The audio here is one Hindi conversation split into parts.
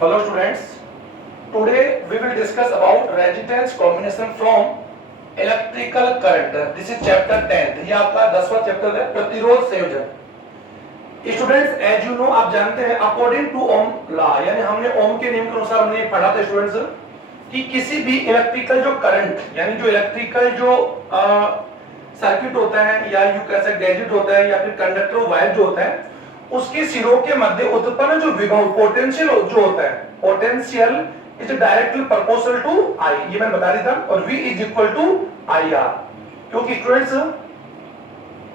Hello students, today we will discuss about resistance combination from electrical current. This is chapter 10th. ये आपका 10वां चैप्टर है प्रतिरोध संयोजन. स्टूडेंट्स एज यू नो आप जानते हैं अकॉर्डिंग टू ओम लॉ यानी हमने ओम के नियम के अनुसार हमने पढ़ा था स्टूडेंट्स कि किसी भी इलेक्ट्रिकल जो करंट यानी जो इलेक्ट्रिकल जो सर्किट होता है या यू कह सकते गैजेट होता है या फिर कंडक्टर वायर जो होता है उसके सिरों के मध्य उत्पन्न जो विभव पोटेंशियल जो होता है potential is directly proportional to I ये मैंने बता दिया था और V is equal to I R क्योंकि स्टूडेंट्स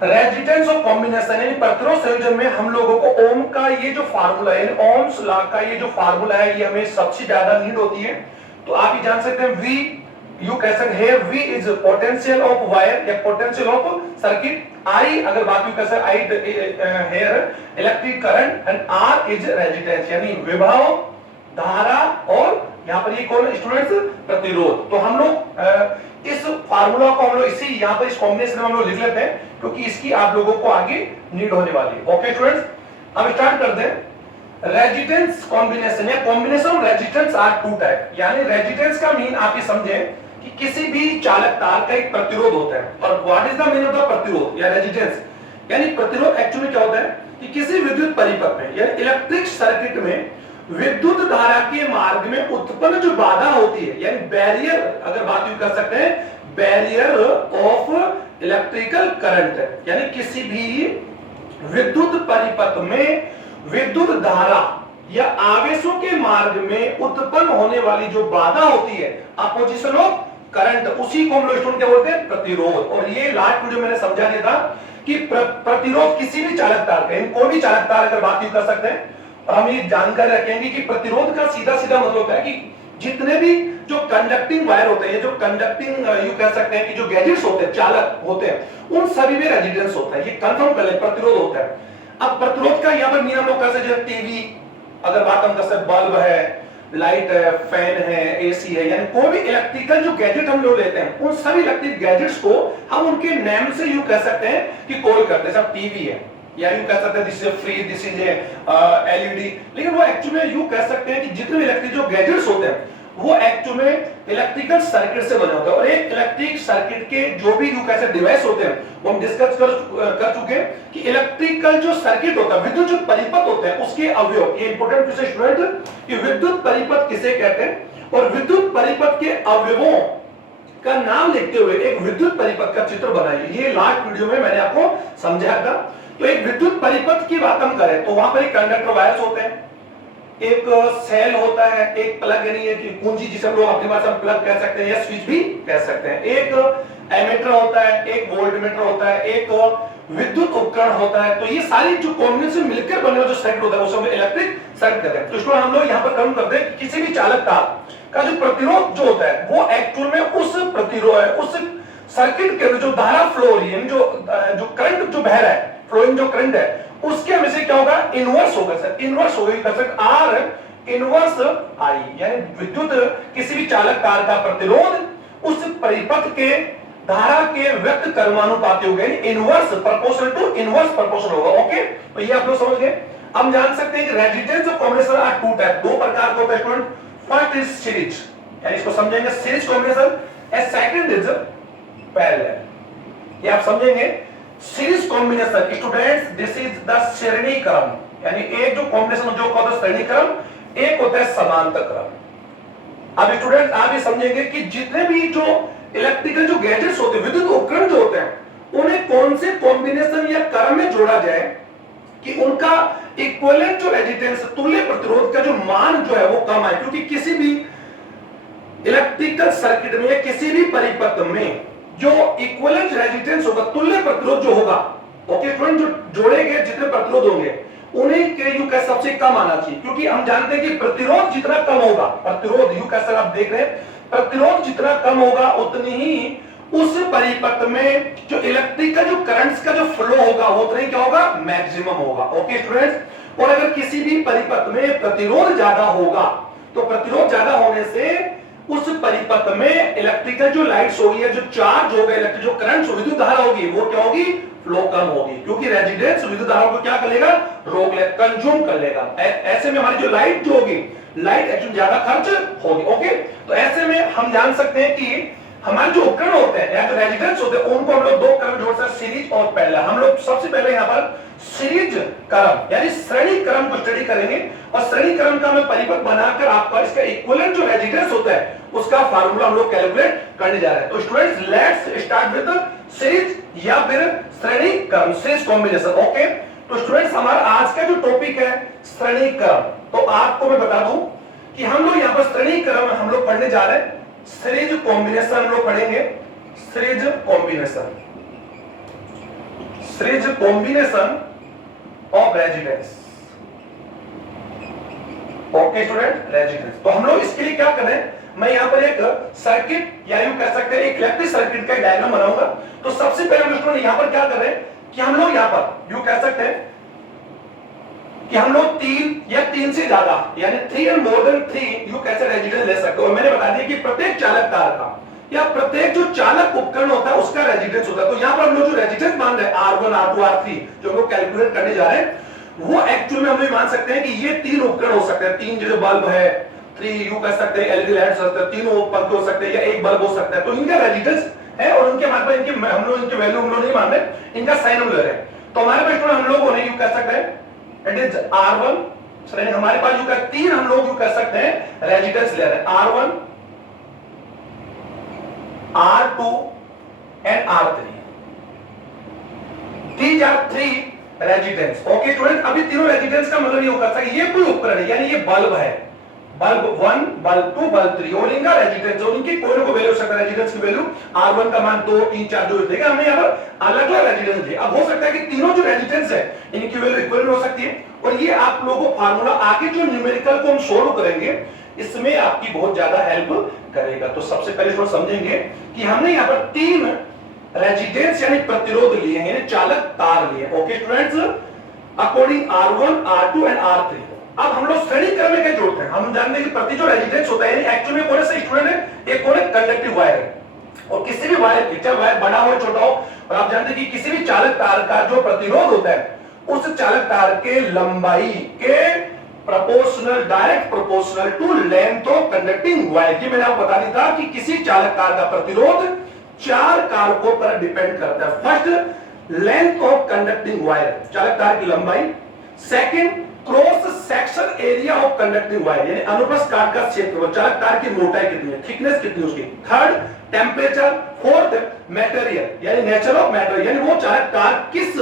रेजिस्टेंस और कॉम्बिनेशन यानी प्रतिरोध संयोजन में हम लोगों को ओम का ये जो फार्मूला है ओम्स लॉ का ये जो फार्मूला है ये हमें सबसे ज्यादा नीड होती है तो आप ये जान सकते हैं V यू कह सकते हैं V is potential of wire या पोटेंशियल ऑफ सर्किट I अगर बात यू कह सकते I here electric current and R is resistance यानी विभव धारा और यहाँ पर ये कौन स्टूडेंट्स प्रतिरोध तो हम लोग इस फार्मूला को हम लोग इसी यहाँ पर इस कॉम्बिनेशन में हम लोग लिख लेते हैं क्योंकि इसकी आप लोगों को आगे नीड होने वाली है ओके स्टूडेंट्स अब स्टार्ट करते हैं रेजिस्टेंस कॉम्बिनेशन या combination of resistance are two type यानी रेजिस्टेंस का मीन आप ये समझें कि किसी भी चालक तार का एक प्रतिरोध होता है और what is the mean of the प्रतिरोध या रेजिस्टेंस यानी प्रतिरोध एक्चुअली क्या होता है कि किसी विद्युत परिपथ में यानी इलेक्ट्रिक सर्किट में विद्युत धारा के मार्ग में उत्पन्न जो बाधा होती है यानी बैरियर अगर बात यू कर सकते हैं बैरियर ऑफ इलेक्ट्रिकल करंट यानी किसी भी विद्युत परिपथ में विद्युत धारा या आवेशों के मार्ग में उत्पन्न होने वाली जो बाधा होती है अपोजिशन ऑफ करंट उसी को हम लोग स्टूडेंट क्या बोलते हैं प्रतिरोध और ये लास्ट वीडियो मैंने समझा दिया था कि प्रतिरोध किसी भी चालक तार का कोई भी चालक तार अगर बात यू कर सकते हैं और हम ये जानकारी रखेंगे कि प्रतिरोध का सीधा सीधा मतलब होता है कि जितने भी जो कंडक्टिंग वायर होते हैं जो कंडक्टिंग यू कह सकते हैं कि जो गैजेट्स होते हैं चालक होते हैं उन सभी में रेजिस्टेंस होता है ये कंफर्म कर ले प्रतिरोध होता है अब प्रतिरोध का यहाँ पर मीन हम लोग कर सकते हैं टीवी अगर बात हम कर सकते बल्ब है लाइट है फैन है एसी है यानी कोई भी इलेक्ट्रिकल जो गैजेट हम लोग लेते हैं उन सभी इलेक्ट्रिक गैजेट्स को हम उनके नेम से यू कह सकते हैं कि कॉल करते हैं सब टीवी है या यू कह सकते हैं this is fridge this is LED लेकिन वो एक्चुअली में यू कह सकते हैं कि जितने इलेक्ट्रिक जो गैजेट्स होते हैं वो एक्चुअली में इलेक्ट्रिकल सर्किट से बने होते हैं और एक इलेक्ट्रिक सर्किट के जो भी यू कह सकते डिवाइस होते हैं वो हम डिस्कस कर चुके हैं कि इलेक्ट्रिकल जो सर्किट होता है विद्युत जो परिपथ होते हैं उसके अवयव ये इंपॉर्टेंट क्वेश्चन स्टूडेंट कि विद्युत परिपथ किसे कहते हैं और विद्युत परिपथ के अवयवों का नाम लिखते हुए एक विद्युत परिपथ का चित्र बनाइए ये लास्ट वीडियो में मैंने आपको समझाया था तो एक विद्युत परिपथ की बात हम करें तो वहां पर एक कंडक्टर वायर्स होते हैं एक सेल होता है एक प्लग यानी एक कुंजी जिसे हम लोग अपनी भाषा में प्लग कह सकते हैं या स्विच भी कह सकते हैं एक एमीटर होता है एक वोल्टमीटर होता है एक विद्युत उपकरण होता है तो ये सारी जो कॉम्बिनेशन मिलकर बने हुए जो सर्किट होता है उसे इलेक्ट्रिक सर्किट कहते हैं तो इसको हम लोग यहाँ पर काम करते हैं किसी भी चालक तार का जो प्रतिरोध जो होता है वो एक्चुअल में उस प्रतिरोध उस सर्किट के जो धारा फ्लो हो रही है जो करंट जो बह रहा है फ्लोइंग जो करंट है उसके हमेशा क्या होगा इनवर्स होगा सर इनवर्स होगा सर आर इनवर्स आई यानी विद्युत किसी भी चालक तार का प्रतिरोध उस परिपथ के धारा के व्यक्त कर्मानुपाती होगा यानी inverse proportional to inverse proportional होगा ओके तो ये आप लोग समझ गए हम जान सकते हैं कि resistance of combination are two type दो प्रकार का होता है स्टूडेंट फर्स्ट इज सीरीज यानी इसको समझेंगे series combination and second is parallel ये आप समझेंगे series combination students this is the श्रेणी क्रम यानी एक जो कॉम्बिनेशन जो होता है श्रेणी क्रम एक होता है समांतर क्रम अब स्टूडेंट्स आप ये समझेंगे कि जितने भी जो इलेक्ट्रिकल जो गैजेट्स होते हैं विद्युत उपकरण जो होते हैं उन्हें कौन से कॉम्बिनेशन या क्रम में जोड़ा जाए कि उनका इक्विवेलेंट जो रेजिस्टेंस तुल्य प्रतिरोध का जो मान जो है वो कम आए क्योंकि किसी भी इलेक्ट्रिकल सर्किट में या किसी भी परिपथ में जो इक्विवेलेंट रेजिस्टेंस होगा तुल्य प्रतिरोध जो होगा ओके स्टूडेंट जो जोड़े गए जितने प्रतिरोध होंगे उन्हें के यू का सबसे कम आना चाहिए क्योंकि हम जानते हैं कि प्रतिरोध जितना कम होगा प्रतिरोध यू कैसे आप देख रहे हैं प्रतिरोध जितना कम होगा उतनी ही उस परिपथ में जो इलेक्ट्रिक का जो करंट्स का जो फ्लो होगा वो उतना ही क्या होगा मैक्सिमम होगा ओके स्टूडेंट्स और अगर किसी भी परिपथ में प्रतिरोध ज्यादा होगा तो प्रतिरोध ज्यादा होने से उस परिपथ में इलेक्ट्रिकल जो लाइट्स होगी या जो चार्ज होगा, इलेक्ट्रिक जो करंट विद्युत धारा होगी, वो क्या होगी, फ्लो कम होगी, क्योंकि रेजिडेंस विद्युत धारा को क्या कर लेगा, रोक ले, कंज्यूम कर लेगा। ऐसे में हमारी जो लाइट जो होगी, लाइट एक्चुअली ज्यादा खर्च होगी। ओके, तो ऐसे में हम जान सकते हैं कि हमारे जो उपकरण होते हैं या जो रेजिडेंस होते हैं, उनको हम लोग दो क्रम जोड़ सकते हैं, सीरीज और पैरेलल। हम लोग सबसे पहले यहाँ पर सीरीज क्रम यानी श्रेणी क्रम को स्टडी करेंगे, और श्रेणी क्रम का मैं परिपथ बनाकर आपका इसका इक्विवेलेंट जो रेजिडेंस होता है उसका फार्मूला हम लोग कैलकुलेट करने जा रहे हैं। तो students let's start with series या फिर श्रेणी क्रम, सीरीज कॉम्बिनेशन। ओके, तो स्टूडेंट्स हमारा आज का जो टॉपिक है श्रेणी क्रम, तो आपको मैं बता दूं कि हम लोग यहाँ पर श्रेणी क्रम हम लोग पढ़ने जा रहे हैं, सीरीज कॉम्बिनेशन हम लोग पढ़ेंगे, series combination, series combination of residence. Okay student, residence. तो हम लोग इसके लिए क्या करें, मैं यहां पर एक सर्किट या यूं कह सकते हैं एक इलेक्ट्रिक सर्किट का डायग्राम बनाऊंगा। तो सबसे पहले हम स्टूडेंट यहां पर क्या कर रहे हैं कि हम लोग यहां पर यूं कह सकते हैं कि हम लोग 3 या 3 से ज्यादा यानी 3 एंड मोर देन 3 यूं कैसे रेजिडेंस ले सकते हो। मैंने बता दिया कि प्रत्येक चालक तार का या प्रत्येक जो चालक उपकरण होता है उसका रेजिडेंस होता है। तो यहां पर हम लोग जो रेजिडेंस मान रहे हैं R1 R2 R3 जो हम लोग कैलकुलेट करने जा रहे हैं, वो एक्चुअली में हम लोग मान सकते हैं कि ये 3 उपकरण हो सकते हैं। 3 जैसे बल्ब है, 3 यू कह सकते हैं एलईडी लाइट्स हो सकते हैं, तीनों पंख हो सकते हैं या एक बल्ब हो सकता है। तो इनका रेजिडेंस है और उनके मान पर इनके हम लोग इनके वैल्यू हम लोग नहीं मान रहे, इनका साइन हम ले रहे हैं। तो हमारे पास हम लोगों ने यू कह सकते हैं इट इज R1, सही हमारे पास यू का 3 हम लोग यू कह सकते हैं रेजिडेंस ले रहे हैं, R1 R2 and R3। These are 3 residence. Okay student, अभी तीनों रेजिडेंस का मतलब ये हो सकता है ये कोई उपकरण है, यानी ये बल्ब है, बल्ब 1 बल्ब 2 बल्ब 3 और इनका रेजिडेंस और इनकी कोई ना कोई वैल्यू हो सकता है। रेजिडेंस की वैल्यू R1 का मान 2 3 4 जो देगा, हमने यहां पर अलग अलग रेजिडेंस दिए। अब हो सकता है कि तीनों जो रेजिडेंस है इनकी वैल्यू इक्वल हो सकती है, और ये आप लोगों को फार्मूला आगे जो न्यूमेरिकल को हम सोल्व करेंगे इसमें आपकी बहुत ज्यादा हेल्प करेगा। तो सबसे पहले थोड़ा समझेंगे कि हमने यहां पर 3 रेजिडेंस यानी प्रतिरोध लिए हैं, यानी चालक तार लिए। Okay students, according R1 R2 and R3। अब हम लोग श्रेणी क्रम में क्या जोड़ते हैं, हम जानते हैं कि प्रति जो रेजिडेंस होता है एक्चुअली में कौन सा स्टूडेंट है, एक कौन है कंडक्टिव वायर है, और किसी भी वायर की चाहे वायर बड़ा हो छोटा हो, और आप जानते हैं कि किसी भी चालक तार का जो प्रतिरोध होता है उस चालक तार के लंबाई के proportional, direct proportional to length of conducting wire. ये मैंने आपको बता दिया था कि किसी चालक तार का प्रतिरोध 4 कारकों पर डिपेंड करता है। First, length of conducting wire, चालक तार की लंबाई। Second, cross section area of conducting wire, यानी अनुप्रस्थ काट का क्षेत्र, चालक तार की मोटाई कितनी है, थिकनेस कितनी है उसकी। Third, temperature. फोर्थ, मैटेरियल यानी नेचर ऑफ मैटेरियल, यानी वो चालक तार किस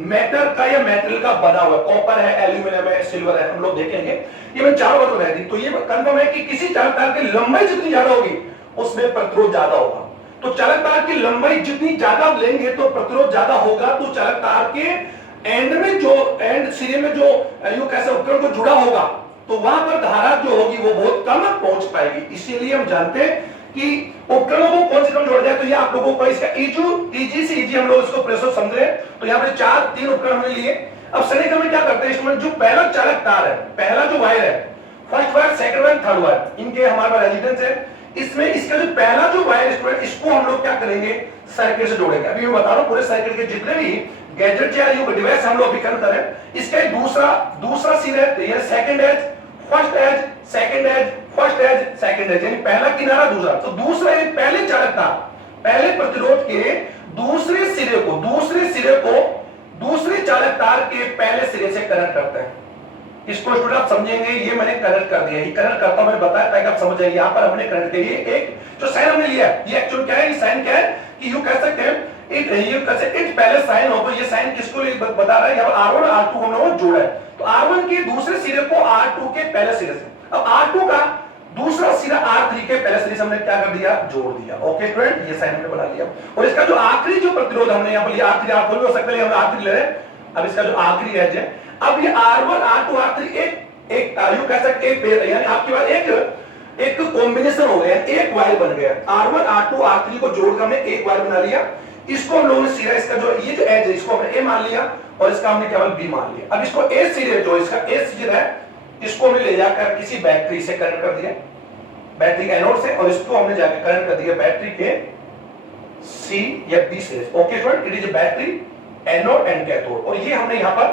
मैटर का या मैटेरियल का बना हुआ है, कॉपर है, एल्यूमिनियम है, सिल्वर है, हम लोग देखेंगे। ये मैं चारों बातों रह दी। तो ये कंफर्म है कि किसी चालक तार की लंबाई जितनी ज्यादा होगी उसमें प्रतिरोध ज्यादा होगा। तो चालक तार की लंबाई जितनी ज्यादा लेंगे तो प्रतिरोध ज्यादा होगा। तो चालक तार के एंड में जो एंड सिरे में जो यूं कैसे उपकरण को जुड़ा होगा तो वहां पर धारा जो होगी वो बहुत कम पहुंच पाएगी। इसीलिए हम जानते हैं कि उपकरणों को कौन से कम जोड़ा जाए। तो ये आप लोगों को इसका इजी से इजी हम लोग इसको प्रोसेस समझ रहे हैं। तो यहाँ पे 3 उपकरण हमने लिए। अब श्रेणी क्रम में क्या करते हैं इसमें, जो पहला चालक तार है, पहला जो वायर है, first wire, second wire, third wire, इनके हमारे रेजिडेंस है। इसमें इसका जो पहला जो वायर स्टूडेंट, इसको हम लोग क्या करेंगे, सर्किट से जोड़ेंगे। अभी मैं बता रहा हूं पूरे सर्किट के जितने भी गैजेट या डिवाइस हम लोग अभी करें, इसका दूसरा सिरा है, ये second edge, first edge, second edge, first edge, second edge, यानी पहला किनारा दूसरा। तो दूसरा पहले चालक तार, पहले प्रतिरोध के दूसरे सिरे को दूसरे चालक तार के पहले सिरे से कनेक्ट करते हैं। इसको स्टूडेंट आप समझेंगे, ये मैंने कनेक्ट कर दिया, ये कनेक्ट करता हूं, मैंने बताया ताकि आप समझ जाइए। यहां पर हमने कनेक्ट किया, ये एक जो साइन हमने लिया है, ये एक्चुअल क्या है, ये साइन क्या है कि यू कह सकते हैं इट पहले साइन हो, ये साइन किसको बता रहा है, यहां पर R1 R2 हम लोगों ने जोड़ा है। तो R1 के दूसरे सिरे को R2 के पहले सिरे से, अब R2 का दूसरा सिरा R3 के पहले सिरे से हमने क्या कर दिया, जोड़ दिया। ओके स्टूडेंट, ये साइन हमने बना लिया। और इसका जो आखिरी जो प्रतिरोध हमने यहां पर लिया, R3 R4 भी हो सकता है, हम R3 ले रहे हैं। अब इसका जो आखिरी एज है, अब ये R1 R2 R3 एक यू कह सकते हैं एक पेयर, यानी आपके पास एक कॉम्बिनेशन हो गया, एक वायर बन गया। R1 R2 R3 को जोड़कर हमने एक वायर बना लिया। इसको हम लोगों ने सिरा, इसका जो ये जो एज है इसको हमने A मान लिया और इसका हमने केवल B मान लिया। अब इसको A सिरे, जो इसका A सिरा है, इसको हमने ले जाकर किसी बैटरी से कनेक्ट कर दिया। बैटरी एनोड से, और इसको हमने जाके करंट कर दिया बैटरी के सी या बी से। Okay student, it is battery anode and cathode, और ये हमने यहां पर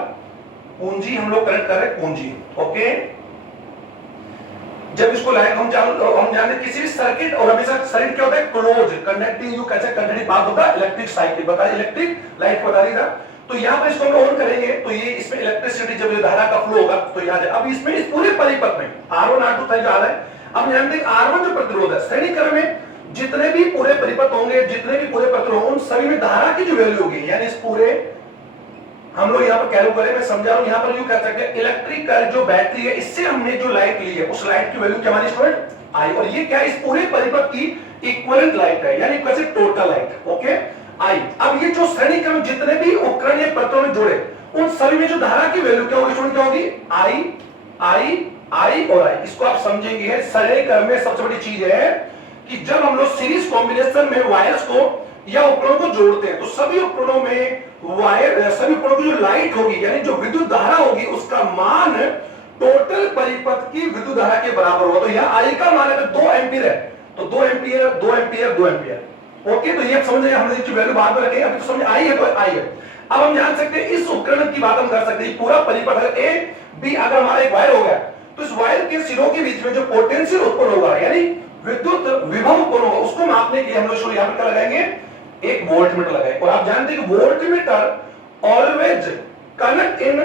पूंजी हम लोग कनेक्ट कर रहे हैं पूंजी। ओके, जब इसको लाइट हम जानते किसी भी सर्किट, और हमेशा सर्किट क्या होता है क्लोज कंडक्टिंग, यू कैसे कंडक्टिंग पाथ होता है इलेक्ट्रिक साइकिल, बता इलेक्ट्रिक लाइट बता दी था। तो यहां पर इसको हम ऑन करेंगे तो ये इसमें इलेक्ट्रिसिटी जब ये धारा का फ्लो होगा तो यहां अब इसमें इस पूरे परिपथ में R1 R2 तक जा रहा है। अब जानते हैं R1 जो प्रतिरोध है श्रेणी क्रम में जितने भी पूरे परिपथ होंगे, जितने भी पूरे प्रतिरोध उन सभी में धारा की जो वैल्यू होगी, यानी इस पूरे हम लोग यहाँ पर कैलकुलेट करें, मैं समझा रहा हूं, यहाँ पर यू कह सकते हैं इलेक्ट्रिक जो बैटरी है इससे हमने जो लाइट ली है उस लाइट की वैल्यू क्या मानी स्टूडेंट आई, और ये क्या इस पूरे परिपथ की इक्विवेलेंट लाइट है, यानी कैसे टोटल लाइट। ओके आई, अब ये जो श्रेणी क्रम जितने भी उपकरण या प्रतिरोध में जुड़े उन सभी में जो धारा की वैल्यू क्या होगी स्टूडेंट, क्या होगी आई आई आई और आई। इसको आप समझेंगे श्रेणी क्रम में सबसे बड़ी चीज है कि जब हम लोग सीरीज कॉम्बिनेशन में वायर्स को या उपकरणों को जोड़ते हैं तो सभी उपकरणों में वायर, सभी उपकरणों की जो लाइट होगी यानी जो विद्युत धारा होगी उसका मान टोटल परिपथ की विद्युत धारा के बराबर होगा। तो यहाँ आई का मान है 2 एम्पीयर है, तो 2 एम्पीयर 2 एम्पीयर 2 एम्पीयर। ओके, तो ये समझ हमने इसकी वैल्यू बाद में रखेंगे, अभी तो समझ आई है तो आई है। अब हम जान सकते हैं इस उपकरण की बात हम कर सकते हैं, पूरा परिपथ अगर ए बी अगर हमारा एक वायर हो गया तो इस वायर के सिरों के बीच में जो पोटेंशियल उत्पन्न होगा यानी विद्युत विभव उत्पन्न होगा उसको मापने के लिए हम लोग यहाँ पर क्या लगाएंगे, एक वोल्टमीटर लगाएंगे। और आप जानते हैं कि voltmeter always connect in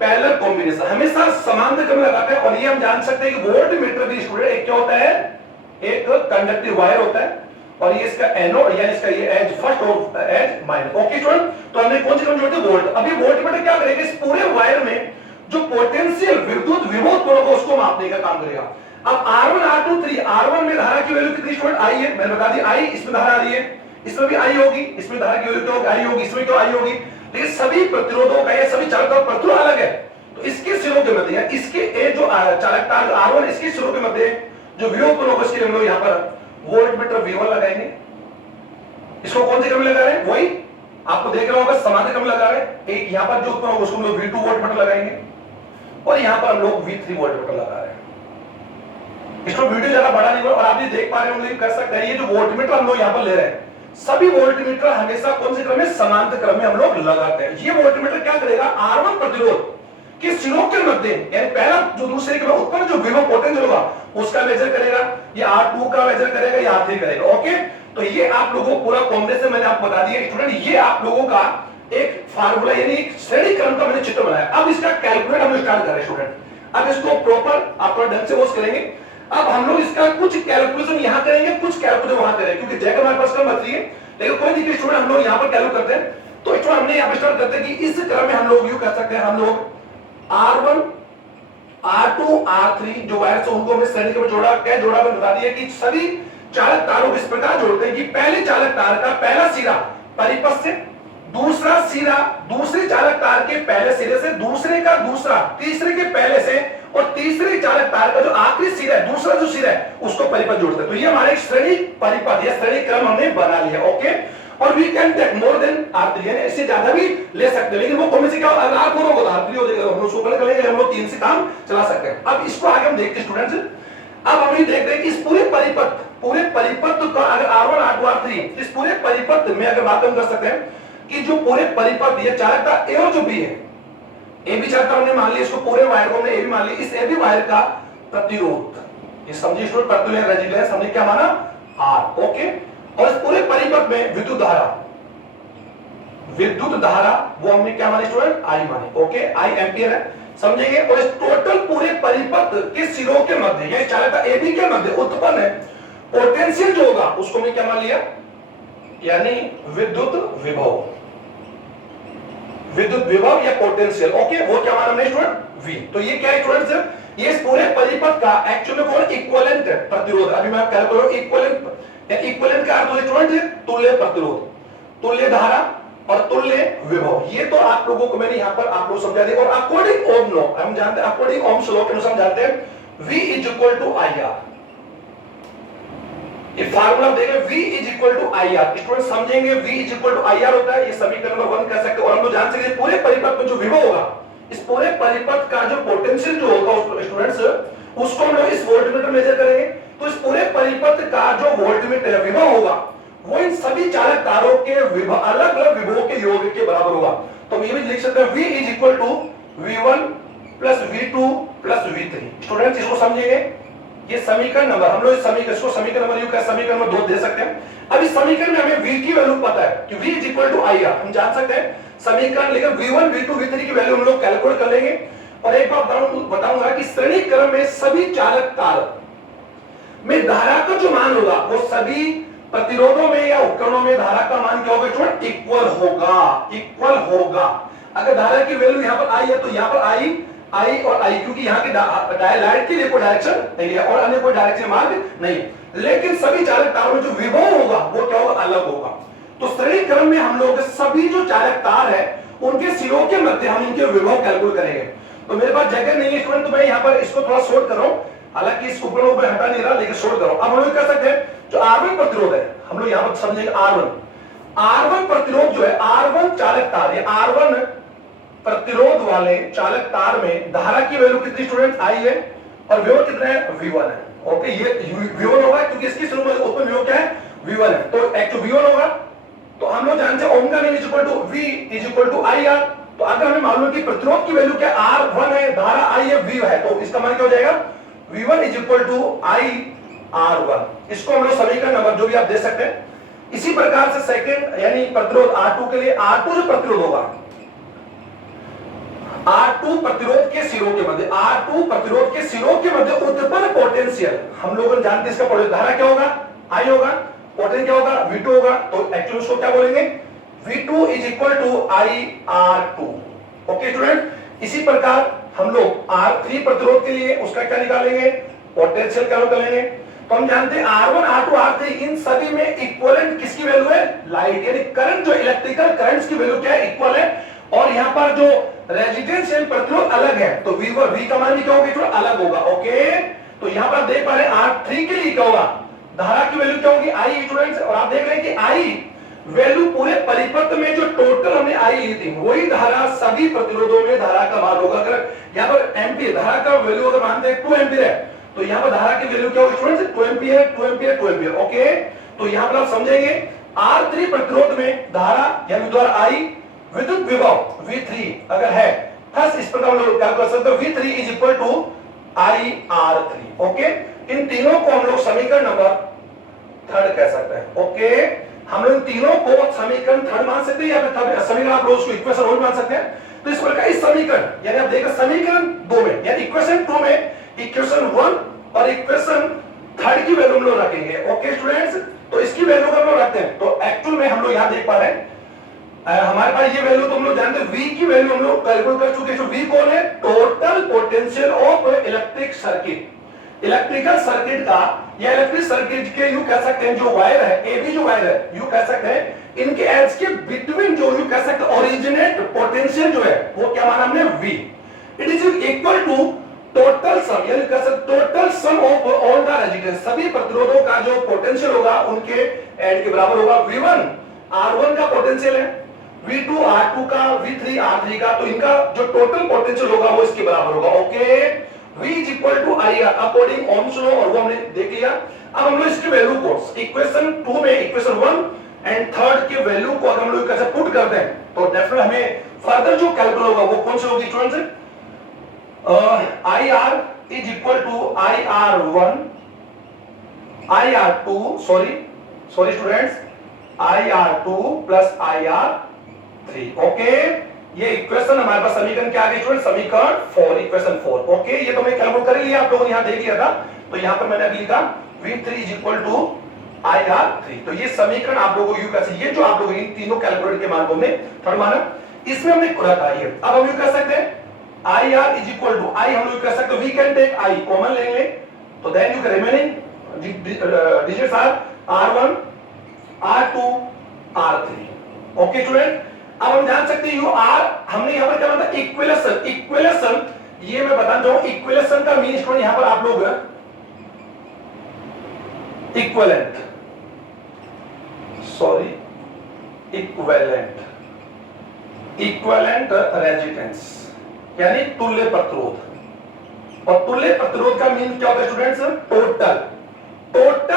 parallel combination, हमेशा समांतर क्रम लगाते हैं। और ये हम जान सकते हैं कि वोल्टमीटर भी स्टूडेंट एक क्या होता है, एक कंडक्टिव वायर होता है, और ये इसका एनोड यानी इसका ये एज फर्स्ट और एज माइनस। ओके स्टूडेंट, तो हमने कौन सी क्रम जोड़ते हैं वोल्ट। अभी वोल्टमीटर क्या करेगा, इस पूरे वायर में जो पोटेंशियल विद्युत विभव उत्पन्न होगा उसको मापने का काम करेगा। अब R1 R2 3, R1 में धारा की वैल्यू कितनी स्टूडेंट आई है, मैंने बता दी आई, इसमें धारा आ रही है, इसमें भी आई होगी, इसमें धारा की वैल्यू क्या आई होगी, इसमें क्यों आई होगी, लेकिन सभी प्रतिरोधों का ये सभी चालकता प्रतिरोध अलग है। तो इसके सिरों के मध्य इसके ए जो चालकता R1 इसके सिरों के मध्य जो विभव उत्पन्न होगा उसके लिए हम लोग यहाँ पर वोल्टमीटर V1 लगाएंगे। इसको कौन से क्रम लगा रहे हैं, वही आपको देख रहा होगा समांतर क्रम लगा रहे हैं। एक यहाँ पर जो उत्पन्न होगा उसको हम लोग V2 वोल्टमीटर लगाएंगे और यहाँ पर हम लोग V3 वोल्टमीटर लगा रहे हैं। इसको वीडियो ज्यादा बड़ा नहीं हुआ और आप ये देख पा रहे होंगे कर सकते हैं। ये जो वोल्टमीटर हम लोग यहाँ पर ले रहे हैं सभी वोल्टमीटर हमेशा कौन से क्रम में, समांतर क्रम में हम लोग लगाते हैं। ये वोल्टमीटर क्या करेगा, R1 प्रतिरोध के सिरों के मध्य यानी पहला जो दूसरे के उत्पन्न जो विभव पोटेंशियल होगा उसका मेजर करेगा, ये R2 का मेजर करेगा, ये R3 करेगा। ओके, तो ये आप लोगों को पूरा कॉम्बिनेशन मैंने आपको बता दिया स्टूडेंट। ये आप लोगों का एक फार्मूला यानी एक श्रेणी क्रम का मैंने चित्र बनाया। अब इसका कैलकुलेट हम स्टार्ट कर रहे हैं स्टूडेंट। अब इसको प्रॉपर आप ढंग से वॉश करेंगे। अब हम लोग इसका कुछ कैलकुलेशन यहां करेंगे, कुछ कैलकुलेशन वहां करेंगे, क्योंकि जगह हमारे पास कम बची है, लेकिन कोई दिक्कत स्टूडेंट हम लोग यहां पर कैलकुलेट करते हैं। तो स्टूडेंट हमने यहां पर स्टार्ट करते हैं कि इस क्रम में हम लोग यूं कर सकते हैं, हम लोग R1 R2 R3 जो वायर से उनको हमने श्रेणी क्रम में जोड़ा। क्या जोड़ा मैंने बता दिया कि सभी चालक तारों को इस प्रकार जोड़ते हैं कि पहले चालक तार का पहला सिरा परिपथ से, दूसरा सिरा दूसरे चालक तार के पहले सिरे से, दूसरे का दूसरा तीसरे के पहले से, और तीसरे चालक तार का जो आखिरी सिरा है दूसरा जो सिरा है उसको परिपथ जोड़ते हैं। तो ये हमारे श्रेणी परिपथ या श्रेणी क्रम हमने बना लिया। ओके, और we can take more than R3 यानी इससे ज्यादा भी ले सकते हैं, लेकिन वो कौन से क्या अगर R4 होगा तो R3 हो जाएगा, हम लोग उसको करेंगे, हम लोग 3 से काम चला सकते हैं। अब इसको आगे हम देखते हैं स्टूडेंट्स। अब हम ये देखते हैं कि इस पूरे परिपथ का अगर R1 R2 R3 इस पूरे परिपथ में अगर बात हम कर सकते हैं कि जो पूरे परिपथ ये चालकता A और जो B है, ए बी चालकता हमने मान ली, इसको पूरे वायर को हमने ए बी मान ली, इस ए बी वायर का प्रतिरोध ये समझिए स्टूडेंट, प्रतिरोध रेजिस्टेंस हमने क्या माना R। ओके, और इस पूरे परिपथ में विद्युत धारा वो हमने क्या मानी स्टूडेंट I मानी। ओके, I एंपियर है, समझेंगे। और इस टोटल पूरे परिपथ के सिरों के मध्य यानी चालकता ए बी के मध्य उत्पन्न है पोटेंशियल जो होगा उसको हमने क्या मान लिया, यानी विद्युत विभव या पोटेंशियल। ओके, वो क्या माना हमने स्टूडेंट V। तो ये क्या है स्टूडेंट्स, ये इस पूरे परिपथ का एक्चुअली में कौन इक्विवेलेंट प्रतिरोध। अभी मैं कह रहा हूं इक्विवेलेंट का अर्थ होता है स्टूडेंट तुल्य प्रतिरोध, तुल्य धारा और तुल्य विभव। ये तो आप लोगों को मैंने यहां पर आप लोग समझा दिया। और अकॉर्डिंग ओम लॉ हम जानते हैं, अकॉर्डिंग ओम्स लॉ के अनुसार जानते हैं V is equal to IR। ये फार्मूला देंगे V is equal to IR, student समझेंगे V is equal to IR होता है, ये समीकरण नंबर 1 कह सकते हैं। और हम लोग जान सकते हैं पूरे परिपथ में जो विभव होगा, इस पूरे परिपथ का जो पोटेंशियल जो होगा स्टूडेंट्स उसको हम लोग इस वोल्टमीटर मेजर करेंगे। तो इस पूरे परिपथ का जो वोल्टमीटर विभव होगा वो इन सभी चालक तारों के अलग अलग विभवों के योग के बराबर होगा। तो हम ये भी लिख सकते हैं V is equal to V1 plus V2 plus V3। Students इसको समझेंगे, ये समीकरण नंबर हम लोग इस समीकरण इसको समीकरण नंबर यू क्या समीकरण नंबर 2 दे सकते हैं। अब इस समीकरण में हमें V की वैल्यू पता है कि V is equal to IR, हम जान सकते हैं समीकरण लेकर V1 V2 V3 की वैल्यू हम लोग कैलकुलेट कर लेंगे। और एक बात बताऊंगा कि श्रेणी क्रम में सभी चालक तार में धारा का जो मान होगा वो सभी प्रतिरोधों में या उपकरणों में धारा का मान क्या होगा, इक्वल होगा, इक्वल होगा। अगर धारा की वैल्यू यहाँ पर आई है तो यहाँ पर आई और आई, क्योंकि यहाँ की लाइट के लिए कोई डायरेक्शन नहीं है और अन्य कोई डायरेक्शन मार्ग नहीं, लेकिन सभी चालक तारों में जो विभव होगा वो क्या होगा, अलग होगा। तो श्रेणी क्रम में हम लोग सभी जो चालक तार है उनके सिरों के मध्य हम इनके विभव कैलकुलेट करेंगे। तो मेरे पास जगह नहीं है स्टूडेंट, तो मैं यहाँ पर इसको थोड़ा शॉर्ट कर रहा हूँ, हालांकि इस उपकरणों पर हटा नहीं रहा लेकिन शॉर्ट कर रहा हूँ। अब हम लोग कर सकते हैं जो R1 प्रतिरोध है हम लोग यहाँ पर समझेंगे R1 प्रतिरोध जो है R1 चालक तार, ये R1 प्रतिरोध वाले चालक तार में धारा की वैल्यू कितनी स्टूडेंट आई है और विभव कितना है, V1 है। ओके, ये V1 होगा क्योंकि इसकी शुरू में उत्पन्न विभव क्या है, V1 है, तो एक्चुअली V1 होगा। तो हम लोग जानते हैं ओम का name is equal to V is equal to IR। तो अगर हमें मालूम है कि प्रतिरोध की वैल्यू क्या R1 है, धारा I है, V है, तो इसका मान क्या हो जाएगा, V1 is equal to IR1। इसको हम लोग समीकरण नंबर जो भी आप दे सकते हैं। इसी प्रकार से सेकंड यानी प्रतिरोध R2 के लिए R2 जो प्रतिरोध होगा R2 प्रतिरोध के सिरों के मध्य, R2 प्रतिरोध के सिरों के मध्य उत्पन्न पोटेंशियल हम लोग जानते हैं, इसका पोटेंशियल धारा क्या होगा, I होगा, पोटेंशियल क्या होगा, V2 होगा। तो एक्चुअली उसको क्या बोलेंगे, V2 is equal to IR2। Okay student, इसी प्रकार हम लोग R3 प्रतिरोध के लिए उसका क्या निकालेंगे, पोटेंशियल क्या निकालेंगे। तो हम जानते हैं R1 R2 R3 इन सभी में इक्विवेलेंट किसकी वैल्यू है, लाइट, यानी करंट जो इलेक्ट्रिकल करंट्स की वैल्यू क्या है, इक्वल है। और यहां पर जो रेजिस्टेंस यानी प्रतिरोध अलग है तो V का मान भी क्या होगा, थोड़ा अलग होगा। ओके, तो यहां पर आप देख पा रहे हैं R3 के लिए क्या होगा, धारा की वैल्यू क्या होगी, I स्टूडेंट्स। और आप देख रहे हैं कि I वैल्यू पूरे परिपथ में जो टोटल हमने I ली थी वही धारा सभी प्रतिरोधों में धारा का मान होगा। अगर यहां पर एम्पीयर धारा का वैल्यू अगर मानते हैं 2 एम्पीयर है तो यहां पर धारा की वैल्यू क्या होगी students, 2 ampere 2 ampere 2 ampere. Okay, तो यहां पर आप समझेंगे R3 प्रतिरोध में धारा यानी द्वारा I विद्युत विभव V3 अगर है, बस इस प्रकार हम लोग क्या कर सकते हैं, V3 is equal to IR3। Okay, इन तीनों को हम लोग समीकरण नंबर 3 कह सकते हैं। ओके, हम लोग तीनों को समीकरण 3 मान सकते हैं या फिर समीकरण आप लोग उसको इक्वेशन 1 मान सकते हैं। तो इस प्रकार इस समीकरण यानी आप देखिए समीकरण 2 में यानी इक्वेशन 2 में इक्वेशन 1 और इक्वेशन 3 की वैल्यू हम लोग रखेंगे। ओके स्टूडेंट्स, तो इसकी वैल्यू हम लोग रखते हैं। तो एक्चुअल में हम लोग यहां देख पा रहे हैं हमारे पास ये वैल्यू तो हम लोग जानते हैं, V की वैल्यू हम लोग कैलकुलेट कर चुके हैं। तो V कौन है, total potential of electric circuit, electrical circuit का या इलेक्ट्रिक सर्किट के यू कह सकते हैं जो वायर है, AB जो वायर है यू कह सकते हैं इनके एज के बिटवीन जो यू कह सकते हैं ओरिजिनेट पोटेंशियल जो है वो क्या माना हमने, V। It is equal to total sum यानी कह सकते total sum of all the resistance, सभी प्रतिरोधों का जो पोटेंशियल होगा उनके एड के बराबर होगा। V1 R1 का पोटेंशियल है, V2 R2 का, V3 R3 का, तो इनका जो टोटल पोटेंशियल होगा वो इसके बराबर होगा। Okay, V is equal to IR according Ohm's law, और वो हमने देख लिया। अब हम लोग इसकी वैल्यू को इक्वेशन 2 में इक्वेशन 1 एंड 3 की वैल्यू को अगर हम लोग कैसे पुट करते हैं तो डेफिनेटली हमें फर्दर जो कैलकुलेट होगा वो कौन सी होगी students, IR is equal to IR1 IR2 sorry students IR2 plus IR3। Okay, ये इक्वेशन हमारे पास समीकरण क्या आ गई स्टूडेंट, समीकरण 4, इक्वेशन 4। ओके, ये तो मैं कैलकुलेट कर लिया, आप लोगों ने यहां देख लिया था। तो यहां पर मैंने अभी लिखा V3 is equal to IR3। तो ये समीकरण आप लोगों को यू कैसे, ये जो आप लोग इन तीनों कैलकुलेट के मान को हमने थर्ड माना, इसमें हमने रखा है। अब हम यू कह सकते हैं IR is equal to I, हम लोग कह सकते हैं we can take I common लेंगे तो then you can remaining digits are R1 R2 R3। Okay student, अब हम जान सकते हैं यू आर, हमने यहां पर क्या बताया, इक्विलेशन। इक्विलेशन ये मैं बताना चाहूंगा, इक्विलेशन का मीन स्टूडेंट यहां पर आप लोग इक्विवेलेंट इक्विवेलेंट रेजिस्टेंस यानी तुल्य प्रतिरोध। और तुल्य प्रतिरोध का मीन क्या होता है स्टूडेंट्स, टोटल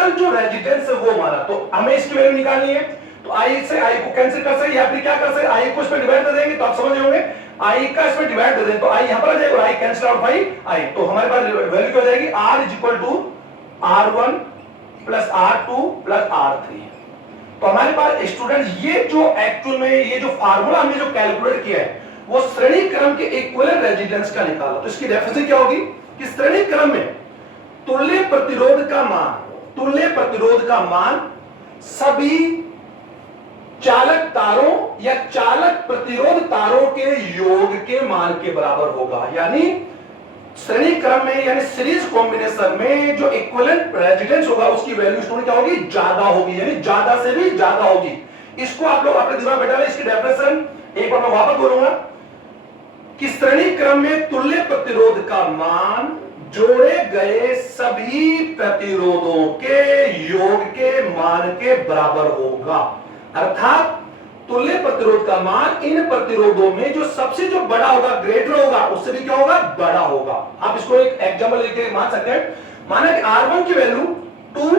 टोटल जो रेजिस्टेंस है वो हमारा, तो हमें इसकी वैल्यू निकालनी है। तो आई से आई को कैंसिल कर सकते, या फिर क्या कर सकते, आई को इसमें डिवाइड कर देंगे, तो आप समझ होंगे आई का इसमें डिवाइड कर दें तो आई यहां पर आ जाएगा, I cancel out by I, तो हमारे पास वैल्यू क्या हो जाएगी, r is equal to r1 plus r2 plus r3। तो हमारे पास स्टूडेंट ये जो एक्चुअल में ये जो फार्मूला हमने जो कैलकुलेट किया है वो श्रेणी क्रम के इक्विवेलेंट रेजिस्टेंस का निकाला। तो इसकी डेफिनेशन क्या होगी कि श्रेणी क्रम में तुल्य प्रतिरोध का मान सभी चालक तारों या चालक प्रतिरोध तारों के योग के मान के बराबर होगा। यानी श्रेणी क्रम में यानी सीरीज कॉम्बिनेशन में जो इक्विवेलेंट रेजिस्टेंस होगा उसकी वैल्यू स्टूडेंट क्या होगी, ज्यादा होगी, यानी ज्यादा से भी ज्यादा होगी। इसको आप लोग अपने दिमाग में बैठा लें। इसकी डेफिनेशन एक बार मैं वापस बोलूंगा कि श्रेणी क्रम में तुल्य प्रतिरोध का मान जोड़े गए सभी प्रतिरोधों के योग के मान के बराबर होगा। अर्थात तुल्य प्रतिरोध का मान इन प्रतिरोधों में जो सबसे जो बड़ा होगा, ग्रेटर होगा, उससे भी क्या होगा, बड़ा होगा। आप इसको एक एग्जांपल लेके मान सकते हैं। माना कि R1 की वैल्यू 2,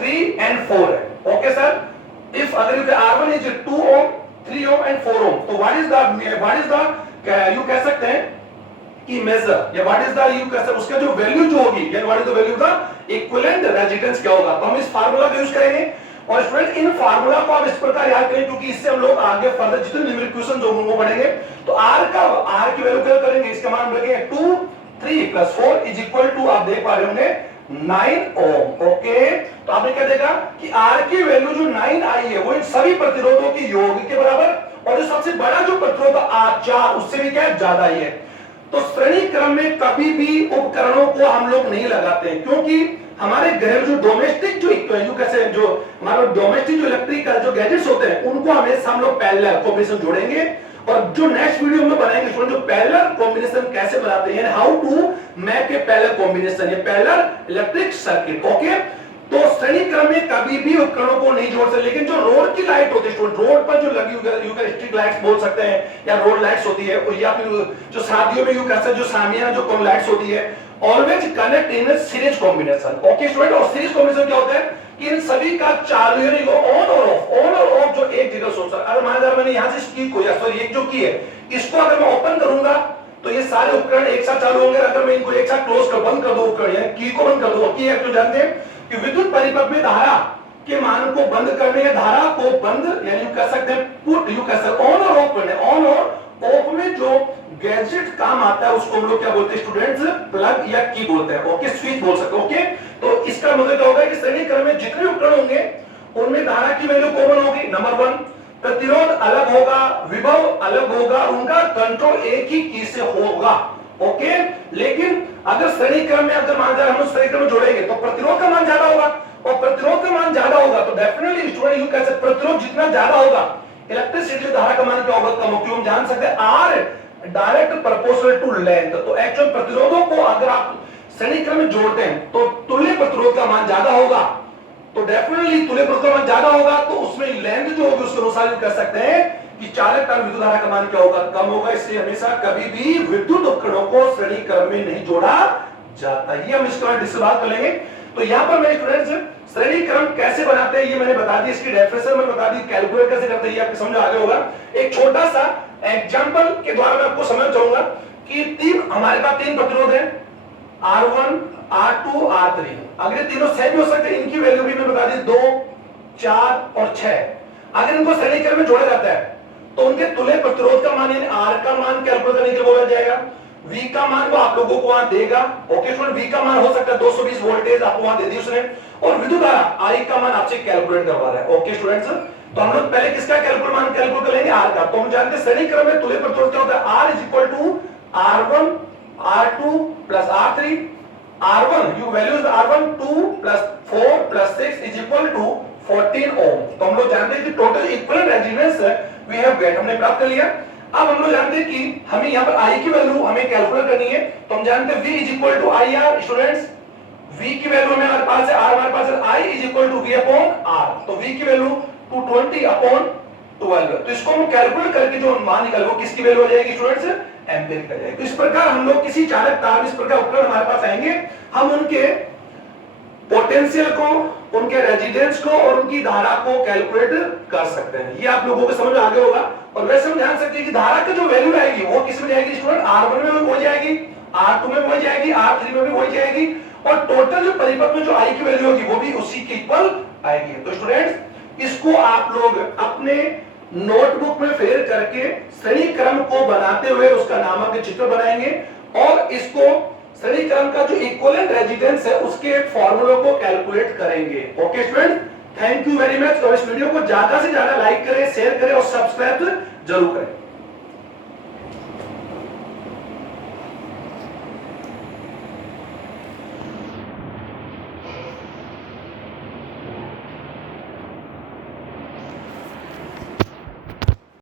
3 एंड 4 है। ओके सर, इफ अगर R1 is 2 Om, 3 ohm and 4 ओम, तो व्हाट इज द यू कह सकते हैं कि मेजर या व्हाट इज द यू कह सकते उसका जो वैल्यू जो होगी, यानी what is the value the equivalent resistance क्या होगा। तो हम इस फार्मूला का यूज करेंगे और स्टूडेंट इन फार्मूला को आप इस प्रकार याद करें क्योंकि इससे हम लोग आगे फर्दर जितने न्यूमेरिक क्वेश्चन जो होंगे पढ़ेंगे। तो r की वैल्यू क्या करेंगे, इसका मान रखेंगे 2, 3 प्लस 4 इज इक्वल टू आप देख पा रहे होंगे 9 ओम। ओके, तो आपने क्या देखा कि r की वैल्यू जो 9 आई है वो इन सभी प्रतिरोधों के योग के बराबर, और जो सबसे बड़ा जो प्रतिरोध R4 उससे भी क्या ज्यादा ही है। तो श्रेणी क्रम में कभी भी उपकरणों को हम लोग नहीं लगाते हैं क्योंकि हमारे घर जो डोमेस्टिक जो कैसे जो हमारे डोमेस्टिक जो इलेक्ट्रिकल जो गैजेट्स होते हैं उनको हमेशा हम लोग पैरेलल कॉम्बिनेशन जोड़ेंगे। और जो नेक्स्ट वीडियो में बनाएंगे जो पैरेलल कॉम्बिनेशन कैसे बनाते हैं, how to make a parallel combination, ये पैरेलल इलेक्ट्रिक सर्किट। ओके, तो श्रेणी क्रम में कभी भी उपकरणों को नहीं जोड़ सकते। लेकिन जो रोड की लाइट होती है, रोड पर जो लगी हुई स्ट्रीट लाइट्स बोल सकते हैं या रोड लाइट्स होती है, या फिर जो शादियों में जो सामियाना जो लाइट्स होती है, always connect in series combination. Okay student, और सीरीज कॉम्बिनेशन क्या होता है कि इन सभी का चालू यानी ऑन और ऑफ जो एक जगह सोच सकता है। अगर मान लीजिए मैंने यहां से की को या सॉरी एक जो की है इसको अगर मैं ओपन करूंगा तो ये सारे उपकरण एक साथ चालू होंगे। अगर मैं इनको एक साथ क्लोज कर बंद कर दूं उपकरण यानी की को बंद कर दूं, की है तो जानते हैं कि विद्युत परिपथ में धारा के मान को बंद करने या धारा को बंद यानी कह सकते हैं पुट यू कह सकते ऑन और ऑफ करने। ऑन और ऑफ में जो गैजेट काम आता है उसको हम लोग क्या बोलते हैं स्टूडेंट्स, प्लग या की बोलते हैं। ओके, स्विच बोल सकते हैं। ओके, तो इसका मतलब क्या होगा कि श्रेणी क्रम में जितने उपकरण होंगे उनमें धारा की वैल्यू कॉमन होगी। नंबर 1, प्रतिरोध अलग होगा, विभव अलग होगा, उनका कंट्रोल एक ही की से होगा। ओके, लेकिन अगर श्रेणी क्रम में अगर मान जाए हम श्रेणी क्रम में जोड़ेंगे तो प्रतिरोध का मान ज्यादा होगा, और प्रतिरोध का मान ज्यादा होगा तो डेफिनेटली स्टूडेंट यू कह सकते प्रतिरोध जितना ज्यादा होगा इलेक्ट्रिसिटी धारा का मान क्या होगा, कम होगा। हम जान सकते हैं R direct proportional to length. तो एक्चुअल प्रतिरोधों को अगर आप श्रेणी क्रम में जोड़ते हैं तो तुल्य प्रतिरोध का मान ज्यादा होगा, तो डेफिनेटली तुल्य प्रतिरोध का मान ज्यादा होगा तो उसमें लेंथ जो होगी उसके अनुसार कह सकते हैं कि चालक तार विद्युत धारा का मान क्या होगा, कम होगा। इसलिए हमेशा कभी भी विद्युत उपकरणों को श्रेणी क्रम में नहीं जोड़ा जाता। ये हम इसके बाद बात कर लेंगे। तो यहां पर मेरे स्टूडेंट्स श्रेणी क्रम कैसे बनाते हैं ये मैंने बता दी, इसकी डेफिनेशन मैंने बता दी, कैलकुलेट कैसे करते हैं ये आपको समझ आ गया होगा। एक छोटा सा एग्जांपल के द्वारा मैं आपको समझ चाहूंगा कि हमारे पास 3 प्रतिरोध हैं, R1, R2, R3। अगर ये तीनों सेम हो सकते हैं, इनकी वैल्यू भी मैं बता दी 2, 4 और 6। अगर इनको श्रेणी क्रम में जोड़ा जाता है तो उनके तुल्य प्रतिरोध का मान यानी R का मान कैलकुलेट करने के लिए बोला जाएगा। V का मान वो आप लोगों को वहां देगा। ओके स्टूडेंट, V का मान हो सकता है 220 वोल्टेज आपको वहां दे दी उसने, और विद्युत धारा I का मान आपसे कैलकुलेट करवा रहा है। ओके स्टूडेंट्स, तो हम लोग पहले किसका कैलकुलेट कर लेंगे, R का। तो हम जानते हैं श्रेणी क्रम में तुल्य प्रतिरोध क्या होता है, R is equal to R1 R2 plus R3। R1 you values R1 2 plus 4 plus 6 is equal to 14 ohm. तो हम लोग जानते हैं कि total equivalent resistance we have get हमने प्राप्त कर लिया। अब हम लोग जानते हैं कि हमें यहाँ पर I की वैल्यू हमें कैलकुलेट करनी है। तो हम जानते हैं V is equal to I R. Students, V की वैल्यू हमारे पास है R, हमारे पास है I is equal to V upon R। तो V की वैल्यू 220 अपॉन 12। तो इसको हम कैलकुलेट करके जो मान निकाले वो किसकी वैल्यू हो जाएगी स्टूडेंट्स, एम्पीयर का जाएगी। तो इस प्रकार हम लोग किसी चालक तार इस प्रकार उपकरण हमारे पास आएंगे, हम उनके पोटेंशियल को उनके रेजिडेंस को और उनकी धारा को कैलकुलेट कर सकते हैं। ये आप लोगों को समझ में आगे होगा। और वैसे हम ध्यान सकते हैं कि धारा की जो वैल्यू आएगी वो किस में जाएगी स्टूडेंट, R1 में भी हो जाएगी, R2 में भी हो जाएगी, R3 में भी हो जाएगी, और टोटल जो परिपथ में जो I की वैल्यू होगी वो भी उसी के इक्वल आएगी। तो स्टूडेंट्स इसको आप लोग अपने नोटबुक में फेर करके श्रेणी क्रम को बनाते हुए उसका नामक चित्र बनाएंगे और इसको श्रेणी क्रम का जो इक्विवेलेंट रेजिडेंस है उसके फॉर्मूलों को कैलकुलेट करेंगे। Okay student, thank you very much. और इस वीडियो को ज्यादा से ज्यादा लाइक करें, शेयर करें और सब्सक्राइब जरूर करें।